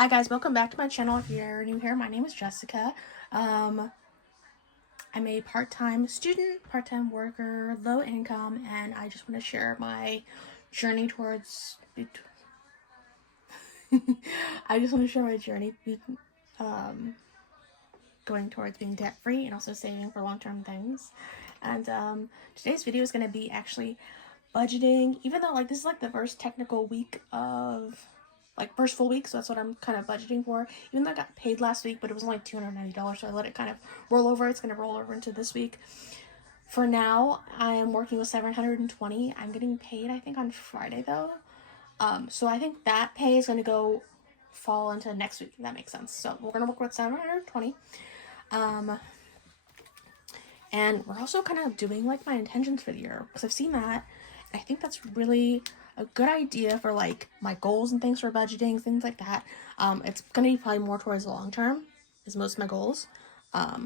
Hi guys, welcome back to my channel. If you're new here, my name is Jessica. I'm a part-time student, part-time worker, low income, and I just want to share my journey towards I just want to share my journey going towards being debt-free and also saving for long-term things. And today's video is going to be actually budgeting, even though this is the first technical week of first full week, so that's what I'm kind of budgeting for. Even though I got paid last week, but it was only $290, so I let it kind of roll over. It's going to roll over into this week. For now, I am working with $720. I'm getting paid, I think, on Friday though. So I think that pay is going to fall into next week, if that makes sense. So we're going to work with $720. And we're also kind of doing my intentions for the year, because I've seen that. I think that's really a good idea for my goals and things for budgeting, things like that. It's gonna be probably more towards the long term is most of my goals. I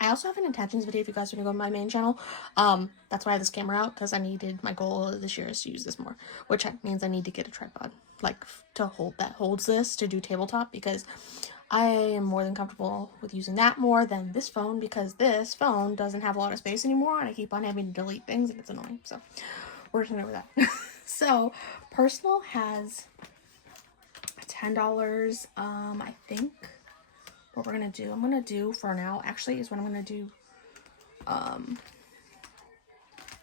also have an intentions video if you guys want to go to my main channel. That's why I have this camera out, because I needed, my goal this year is to use this more, which means I need to get a tripod to holds this to do tabletop, because I am more than comfortable with using that more than this phone, because this phone doesn't have a lot of space anymore and I keep on having to delete things and it's annoying. So we're just gonna go with that. So personal has $10. I think what I'm gonna do for now actually is what I'm gonna do.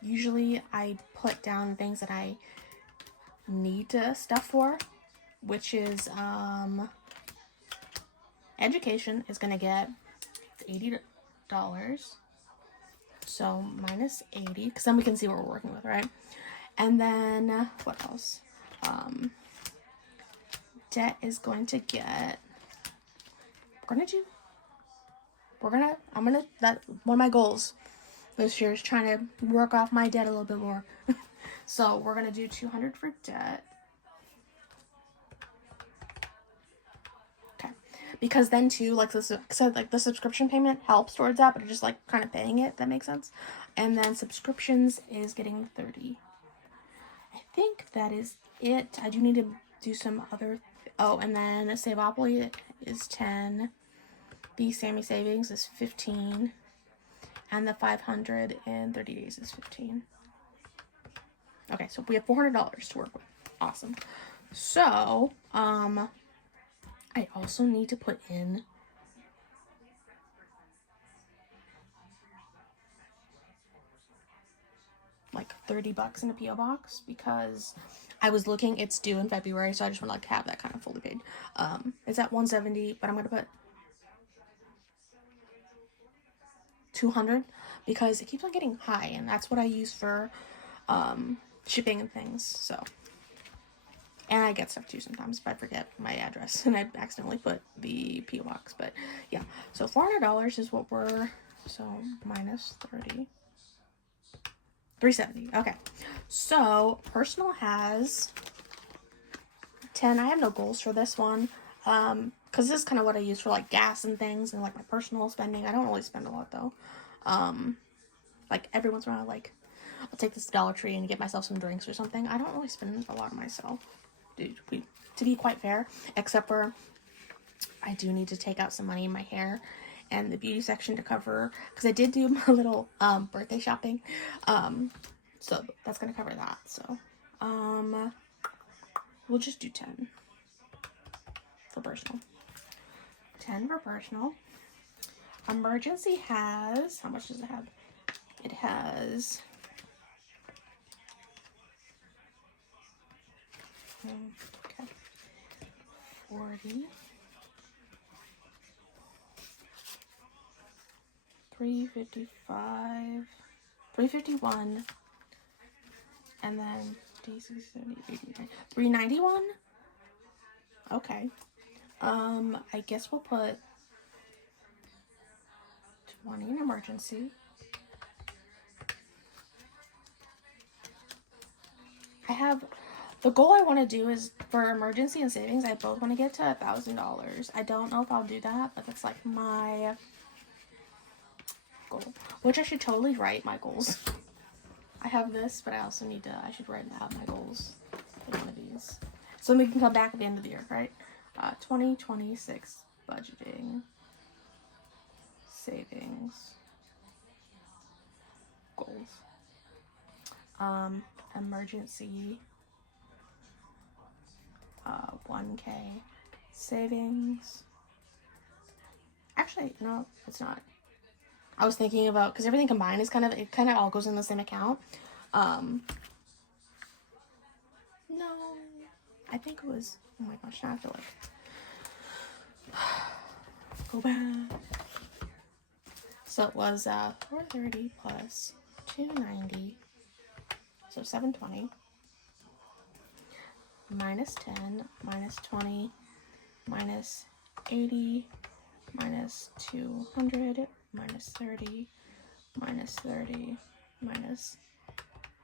Usually I put down things that I need stuff for, which is education is gonna get $80. So minus 80, because then we can see what we're working with, right? And then what else? Debt is going to get, that one of my goals this year is trying to work off my debt a little bit more. So we're gonna do 200 for debt. Okay, because then too, the subscription payment helps towards that, but it's just kind of paying it, if that makes sense. And then subscriptions is getting 30. I think that is it. I do need to do some other and then Saveopoly is 10. The Sammy Savings is 15. And the 500 in 30 days is 15. Okay, so we have $400 to work with. Awesome. So, I also need to put in $30 in a P.O. box, because I was looking, it's due in February, so I just want to have that kind of fully paid. It's at $170, but I'm gonna put $200 because it keeps on getting high, and that's what I use for shipping and things. So, and I get stuff too sometimes if I forget my address and I accidentally put the P.O. box. But yeah, so $400 is what we're, so minus 30, $370. Okay, so personal has 10. I have no goals for this one, because this is kind of what I use for gas and things, and my personal spending. I don't really spend a lot though. Every once in a while, I'll take this to Dollar Tree and get myself some drinks or something. I don't really spend a lot on myself, dude, to be quite fair, except for I do need to take out some money in my hair and the beauty section to cover, because I did do my little birthday shopping, so that's gonna cover that. So we'll just do 10 for personal. 10 for personal. Emergency has, how much does it have? It has okay, 40, 355, 351, and then DC 70, 89, 391. Okay. I guess we'll put 20 in emergency. I have, the goal I want to do is for emergency and savings, I both want to get to $1,000. I don't know if I'll do that, but that's my goal, which I should totally write my goals. I have this, but I also need to, I should write out my goals for one of these, so we can come back at the end of the year, right? 2026 budgeting, savings, goals, emergency, 1K, savings. Actually, no, it's not. I was thinking about, because everything combined is kind of, it kind of all goes in the same account. No, I think it was, oh my gosh, now I have to like, go back. So it was 430 plus 290, so 720, minus 10, minus 20, minus 80, minus 200, minus 30, minus 30, minus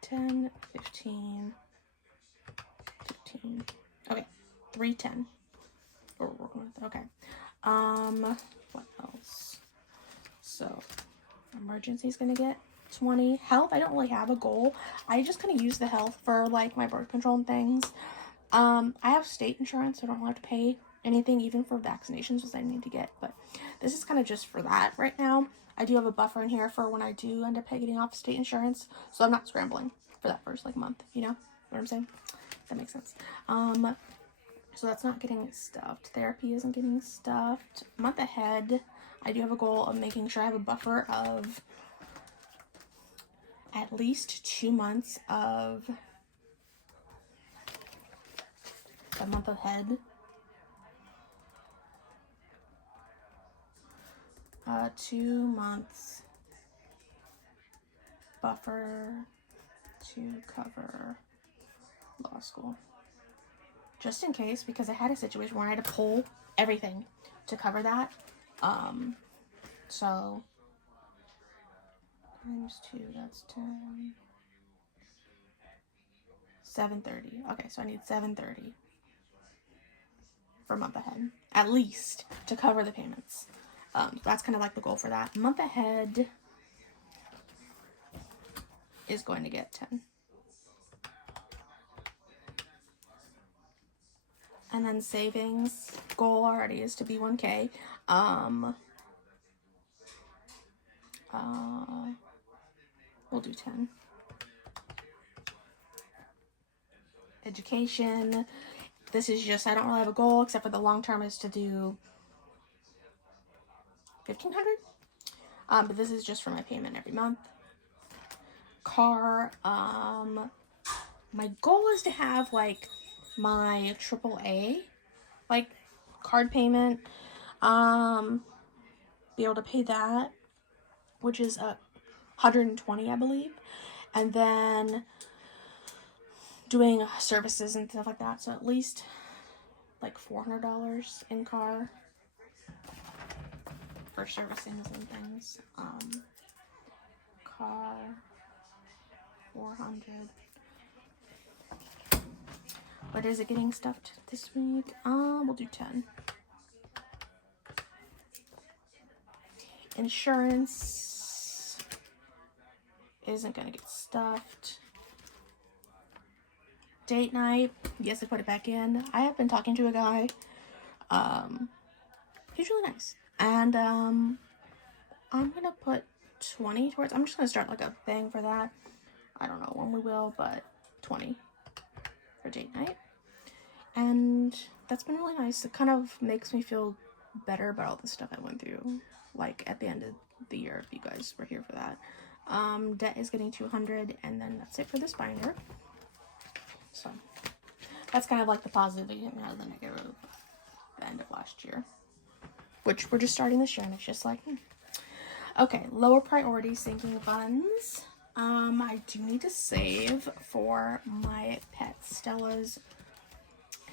10, 15, 15. Okay, 310. Okay. What else? So, emergency is gonna get 20. Health, I don't really have a goal. I just kind of use the health for like my birth control and things. I have state insurance, so I don't have to pay anything, even for vaccinations, which I need to get. But this is kind of just for that right now. I do have a buffer in here for when I do end up getting off state insurance, so I'm not scrambling for that first like month. You know what I'm saying? That makes sense. So that's not getting stuffed. Therapy isn't getting stuffed. Month ahead, I do have a goal of making sure I have a buffer of at least 2 months of the month ahead. 2 months buffer to cover law school. Just in case, because I had a situation where I had to pull everything to cover that. So times 2, that's 10. 730. Okay, so I need 730 for a month ahead, at least, to cover the payments. That's kind of like the goal for that. Month ahead is going to get 10. And then savings goal already is to be 1K. We'll do 10. Education. This is just, I don't really have a goal except for the long term is to do 1,500. But this is just for my payment every month. Car. My goal is to have like my AAA like card payment, be able to pay that, which is 120, I believe, and then doing services and stuff like that, so at least like $400 in car for servicings and things. Car 400. But is it getting stuffed this week? We'll do 10. Insurance isn't gonna get stuffed. Date night, yes, I put it back in. I have been talking to a guy. He's really nice. And I'm gonna put 20 towards, I'm just gonna start like a thing for that. I don't know when we will, but 20 for date night. And that's been really nice. It kind of makes me feel better about all the stuff I went through, like at the end of the year, if you guys were here for that. Debt is getting 200, and then that's it for this binder. So that's kind of like the positive, you know, the negative of the end of last year, which we're just starting this year, and it's just like, Okay, lower priority sinking funds. I do need to save for my pet Stella's.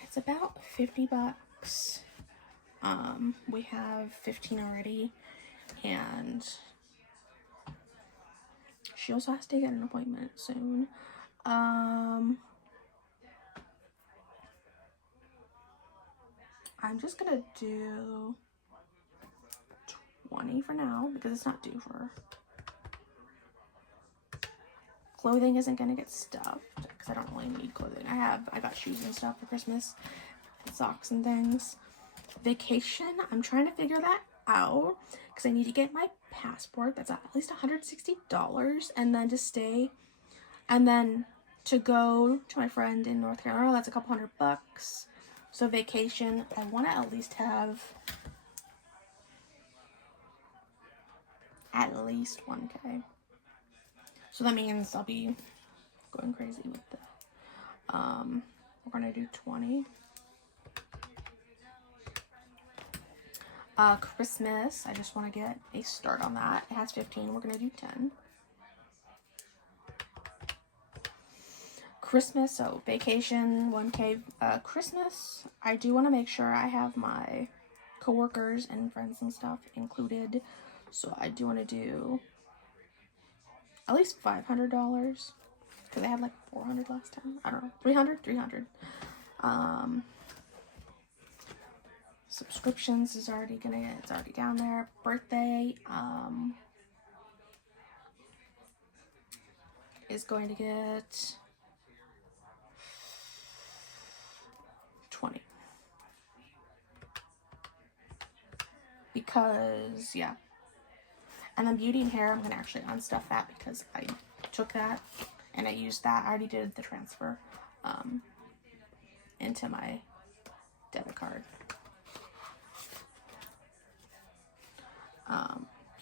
It's about 50 bucks. We have 15 already, and she also has to get an appointment soon. I'm just gonna do 20 for now because it's not due for. Clothing isn't gonna get stuffed because I don't really need clothing. I got shoes and stuff for Christmas, and socks and things. Vacation, I'm trying to figure that out because I need to get my passport. That's at least $160, and then to stay, and then to go to my friend in North Carolina, that's a couple $100. So vacation, I want to at least have at least 1K. So that means I'll be going crazy with the, we're gonna do 20. Christmas, I just want to get a start on that. It has 15, we're gonna do 10. Christmas, so vacation, 1K. Christmas, I do want to make sure I have my coworkers and friends and stuff included. So I do want to do at least $500 because I had like 400 last time. I don't know, 300. Subscriptions is already it's already down there. Birthday, is going to get 20 because yeah. And then beauty and hair, I'm gonna actually unstuff that because I took that and I used that. I already did the transfer into my debit card.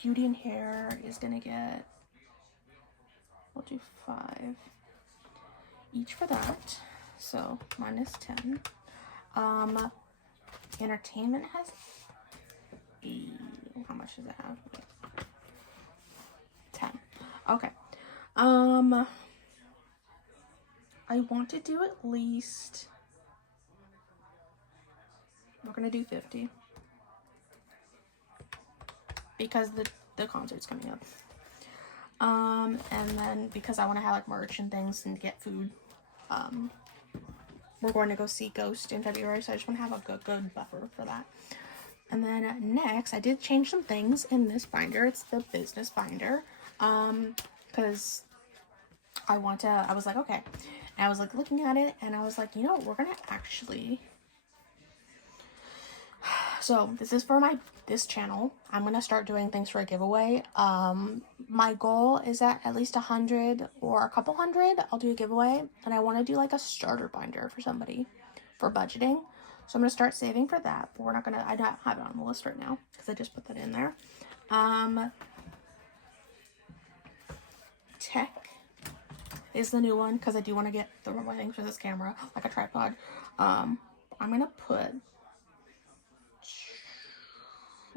Beauty and hair is gonna get, we'll do 5 each for that, so minus 10. Entertainment has how much does it have? 10. Okay. I want to do at least, we're gonna do 50 because the concert's coming up. And then because I want to have like merch and things and get food, we're going to go see Ghost in February, so I just want to have a good buffer for that. And then next, I did change some things in this binder. It's the business binder, because I was like, okay, and I was like looking at it, and I was like, you know, we're gonna actually. So this is for this channel. I'm gonna start doing things for a giveaway. My goal is at least 100 or a couple hundred. I'll do a giveaway, and I want to do like a starter binder for somebody for budgeting. So I'm gonna start saving for that. But I don't have it on the list right now because I just put that in there. Tech is the new one because I do want to get the more things for this camera, like a tripod. I'm gonna put.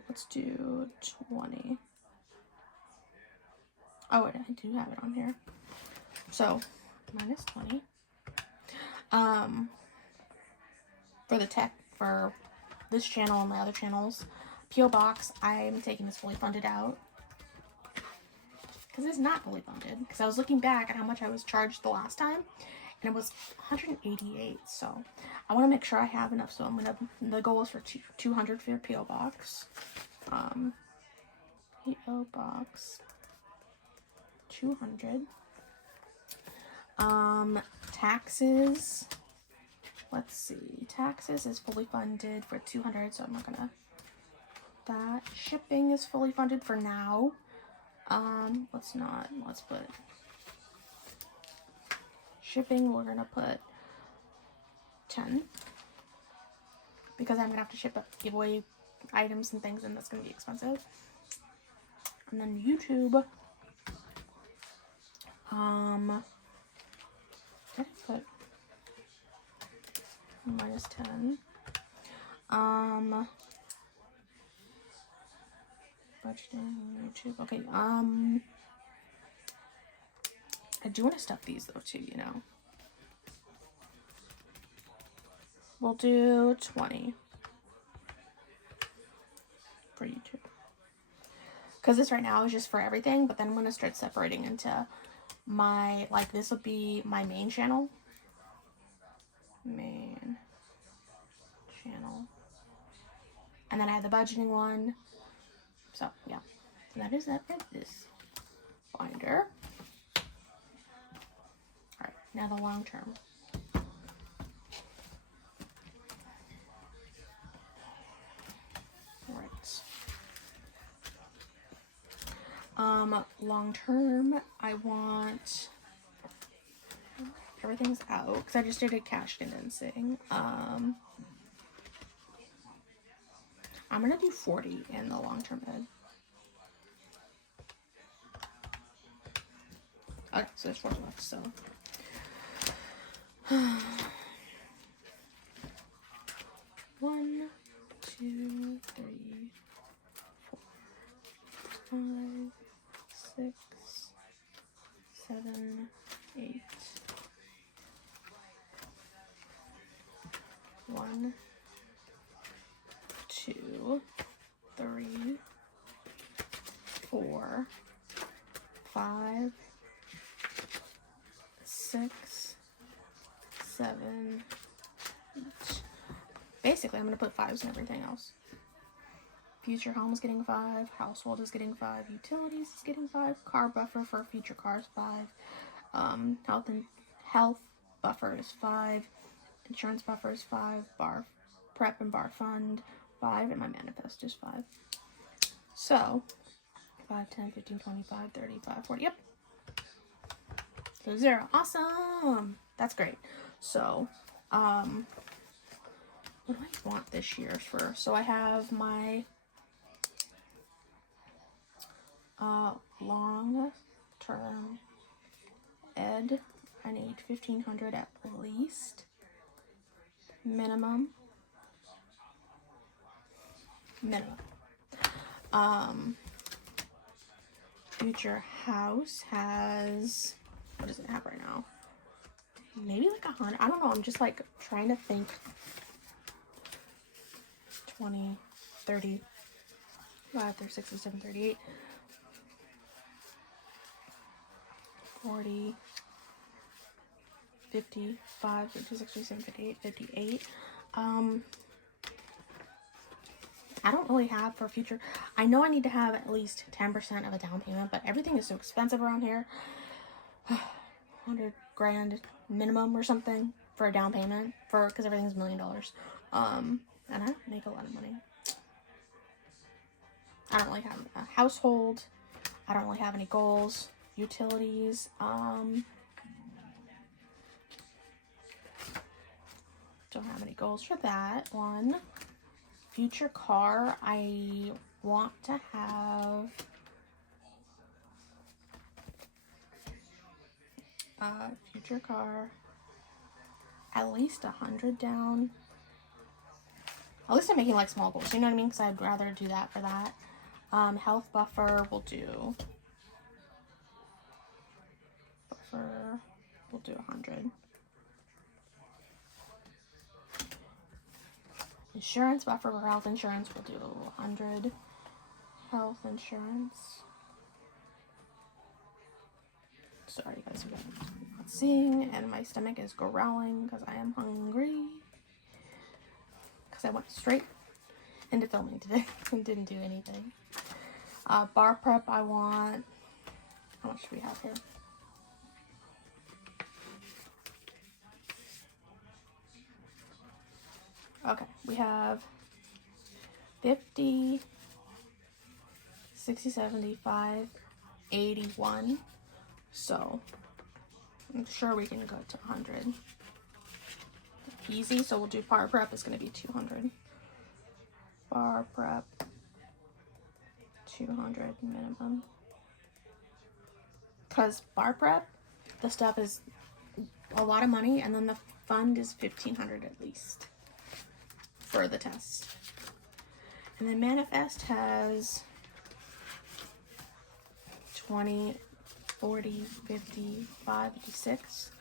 Let's do 20. Oh wait, I do have it on here. So minus 20. For the tech for this channel and my other channels, P.O. Box, I'm taking this fully funded out because it's not fully funded. Because I was looking back at how much I was charged the last time, and it was 188. So I want to make sure I have enough. So the goal is for 200 for P.O. Box. P.O. Box 200. Taxes. Let's see. Taxes is fully funded for 200, so I'm not gonna. That shipping is fully funded for now. Let's put shipping. We're gonna put 10 because I'm gonna have to ship giveaway items and things, and that's gonna be expensive. And then YouTube. I put minus 10. Budgeting YouTube. Okay. I do want to stuff these though too. You know. We'll do 20 for YouTube. Because this right now is just for everything, but then I'm going to start separating into my, like this will be my main channel. Main channel. And then I have the budgeting one. So, yeah. So that is it for this binder. Alright, now the long term. Long term, I want, everything's out because I just did a cash condensing. I'm gonna do 40 in the long term ed. Okay, so there's 4 left, so. 1, 2, 3, 4, 5, 6, 7, 8. 1, 2, 3, 4, 5, 6, 7, 8. Basically, I'm going to put 5s in everything else. Future home is getting 5. Household is getting 5. Utilities is getting 5. Car buffer for future cars, 5. Health buffer is 5. Insurance buffer is 5. Bar prep and bar fund, 5. And my manifest is 5. So, 5, 10, 15, 25, 35, 40. Yep. So 0. Awesome. That's great. So, what do I want this year for? So I have my long term ed. I need 1,500 at least. Minimum. Future house has, what does it have right now? Maybe like 100. I don't know. I'm just like trying to think. 20, 30, 5, 36, 37, 38, 40, 55, 56, 57, 58, 58. I don't really have for future. I know I need to have at least 10% of a down payment, but everything is so expensive around here. 100 grand minimum or something for a down payment because everything's $1 million. And I don't make a lot of money. I don't really have a household. I don't really have any goals. Utilities. Don't have any goals for that one. Future car, I want to have future car at least 100 down. At least I'm making like small goals, you know what I mean? Because I'd rather do that for that. Health buffer will do. We'll do 100. Insurance buffer for health insurance, we'll do 100. Health insurance. Sorry guys, I'm not seeing, and my stomach is growling because I am hungry. Because I went straight into filming today and didn't do anything. Bar prep, I want, how much do we have here? Okay, we have 50, 60, 75, 81. So I'm sure we can go to 100. Easy, so we'll do bar prep is going to be 200. Bar prep, 200 minimum. Because bar prep, the stuff is a lot of money, and then the fund is 1,500 at least for the test. And then manifest has 20, 40, 50, 56.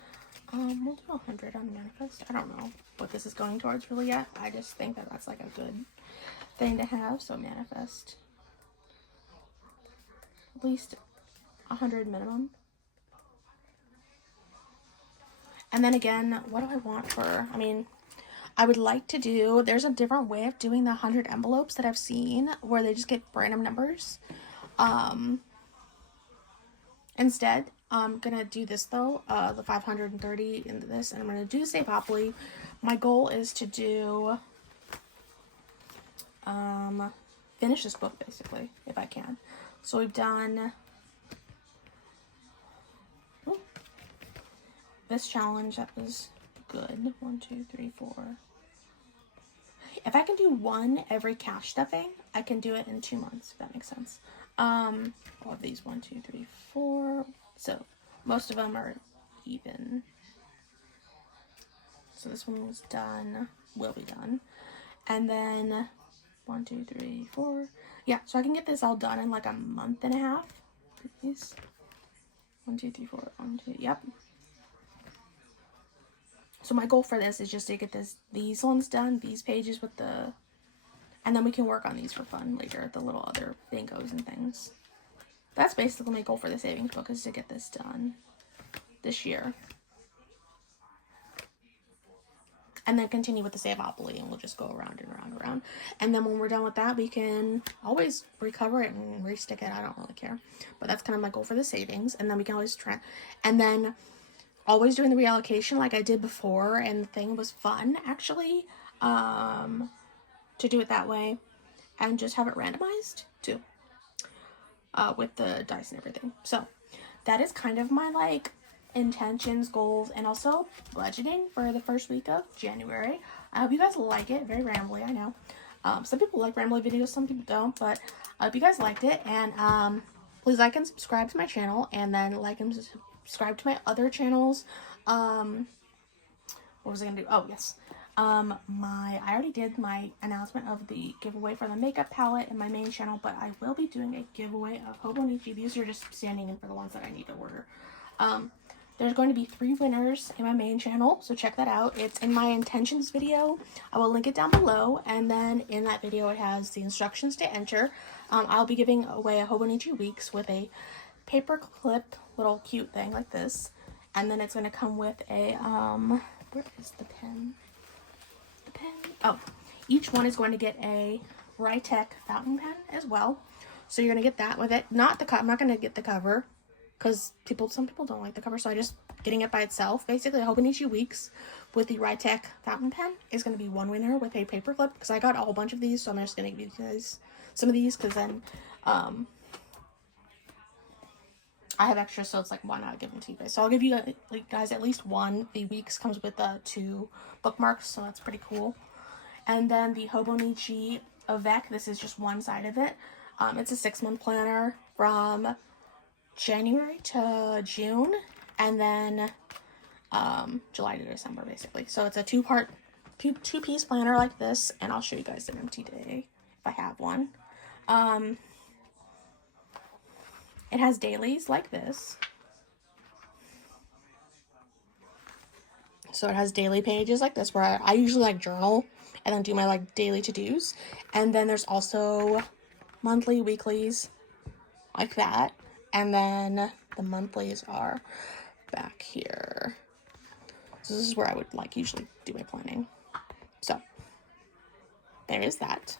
We'll do 100 on manifest. I don't know what this is going towards really yet. I just think that that's like a good thing to have. So manifest at least 100 minimum. And then again, what do I want for, I mean, I would like to do, there's a different way of doing the 100 envelopes that I've seen where they just get random numbers. Instead, I'm going to do this though, the 530 into this, and I'm going to do Savopoly. My goal is to do, finish this book basically, if I can. So we've done this challenge, that was good. 1, 2, 3, 4. If I can do one every cash stuffing, I can do it in 2 months, if that makes sense. All of these, 1, 2, 3, 4. So most of them are even. So this one was done, will be done. And then 1, 2, 3, 4. Yeah, so I can get this all done in like a month and a half. Please. 1, 2, 3, 4. 1, 2. Yep. So my goal for this is just to get these ones done, these pages with the, and then we can work on these for fun later, the little other bingos and things. That's basically my goal for the savings book, is to get this done this year. And then continue with the Savopoly, and we'll just go around and around and around. And then when we're done with that, we can always recover it and restick it. I don't really care. But that's kind of my goal for the savings. And then we can always try. And then always doing the reallocation like I did before. And the thing was fun, actually, to do it that way. And just have it randomized, too. With the dice and everything. So that is kind of my, like, intentions, goals, and also budgeting for the first week of January. I hope you guys like it. Very rambly, I know. Some people like rambly videos, some people don't, but I hope you guys liked it. And please like and subscribe to my channel, and then like and subscribe to my other channels. What was I gonna do? Oh, yes. I already did my announcement of the giveaway for the makeup palette in my main channel, but I will be doing a giveaway of Hobonichi. These are just standing in for the ones that I need to order. There's going to be 3 winners in my main channel, so check that out. It's in my intentions video. I will link it down below, and then in that video it has the instructions to enter. I'll be giving away a Hobonichi Weeks with a paper clip, little cute thing like this, and then it's going to come with a, where is the pen? The pen? Oh, each one is going to get a Rytech fountain pen as well, so you're going to get that with it. Not the I'm not going to get the cover, because some people don't like the cover, so I just getting it by itself. Basically, Hobonichi Weeks with the Rytech fountain pen is going to be one winner with a paperclip, because I got a whole bunch of these, so I'm just going to give you guys some of these, because then I have extra, so it's like, why not give them to you guys? So I'll give you guys at least one. The Weeks comes with 2 bookmarks, so that's pretty cool. And then the Hobonichi Avec, this is just one side of it. It's a 6-month planner from January to June, and then July to December, basically. So it's a 2-piece planner like this, and I'll show you guys an empty day if I have one. It has dailies like this. So it has daily pages like this, where I usually like journal and then do my like daily to-dos. And then there's also monthly, weeklies like that. And then the monthlies are back here. So this is where I would like usually do my planning. So there is that.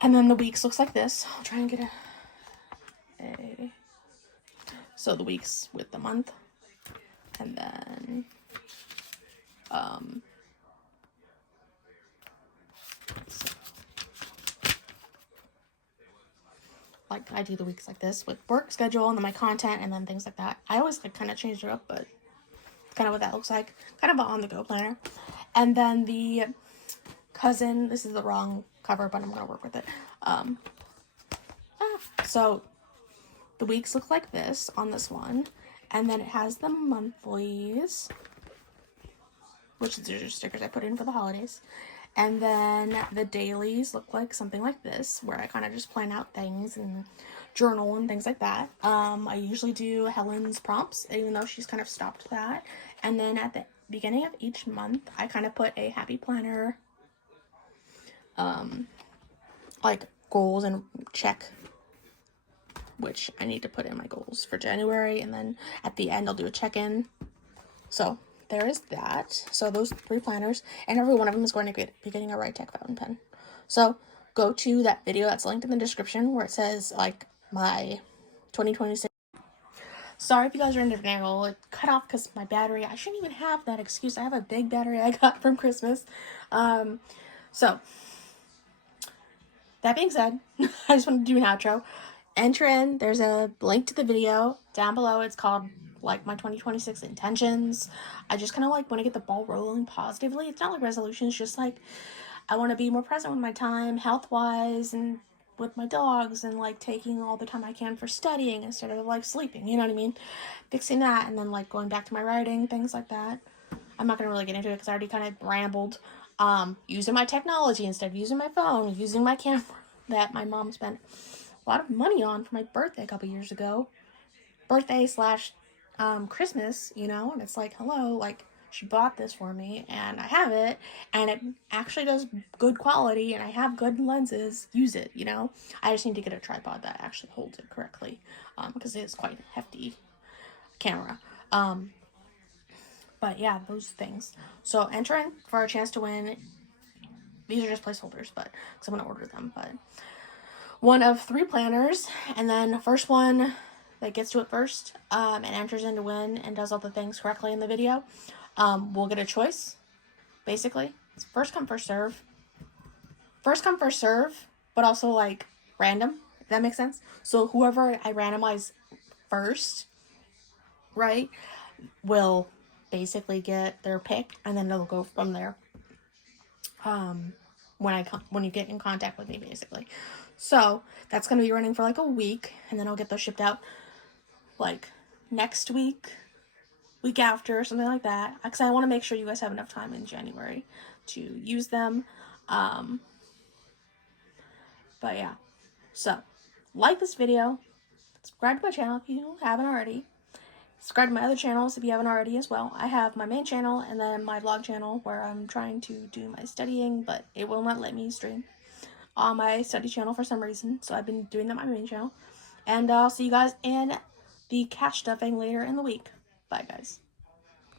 And then the weeks looks like this. I'll try and get so the weeks with the month, and then like I do the weeks like this with work schedule and then my content and then things like that. I always like kind of change it up, but kind of what that looks like, kind of an on-the-go planner. And then the cousin, this is the wrong cover, but I'm gonna work with it. So the weeks look like this on this one, and then it has the monthlies, which is just stickers I put in for the holidays. And then the dailies look like something like this, where I kind of just plan out things and journal and things like that. I usually do Helen's prompts, even though she's kind of stopped that. And then at the beginning of each month, I kind of put a happy planner, like goals, and check which I need to put in my goals for January. And then at the end, I'll do a check-in. So there is that. So those 3 planners, and every one of them is going to be getting a Rytech fountain pen. So go to that video that's linked in the description, where it says like my 2026. Sorry if you guys are in the video. It cut off because my battery, I shouldn't even have that excuse. I have a big battery I got from Christmas. So that being said, I just wanted to do an outro. enter in. There's a link to the video down below. It's called like my 2026 intentions. I just kind of like want to get the ball rolling positively. It's not like resolutions, just like I want to be more present with my time, health wise, and with my dogs, and like taking all the time I can for studying instead of like sleeping. You know what I mean? Fixing that, and then like going back to my writing, things like that. I'm not gonna really get into it because I already kind of rambled. Using my technology instead of using my phone, using my camera that my mom spent a lot of money on for my birthday a couple years ago. Birthday slash Christmas, you know, and it's like, hello, like she bought this for me and I have it and it actually does good quality and I have good lenses. Use it, you know. I just need to get a tripod that actually holds it correctly because it is quite a hefty camera. But yeah, those things. So enter in for a chance to win. These are just placeholders, but because I'm gonna order them. But one of 3 planners, and then the first one that gets to it first and enters in to win and does all the things correctly in the video will get a choice. Basically, it's first come first serve. First come first serve, but also like random. If that makes sense. So whoever I randomize first, right, will basically get their pick, and then it'll go from there. When you get in contact with me, basically. So that's gonna be running for like a week, and then I'll get those shipped out like next week, week after, something like that. Because I want to make sure you guys have enough time in January to use them. But yeah, so like this video, subscribe to my channel if you haven't already. Subscribe to my other channels if you haven't already as well. I have my main channel and then my vlog channel where I'm trying to do my studying, but it will not let me stream on my study channel for some reason. So I've been doing that on my main channel. And I'll see you guys in the cash stuffing later in the week. Bye, guys.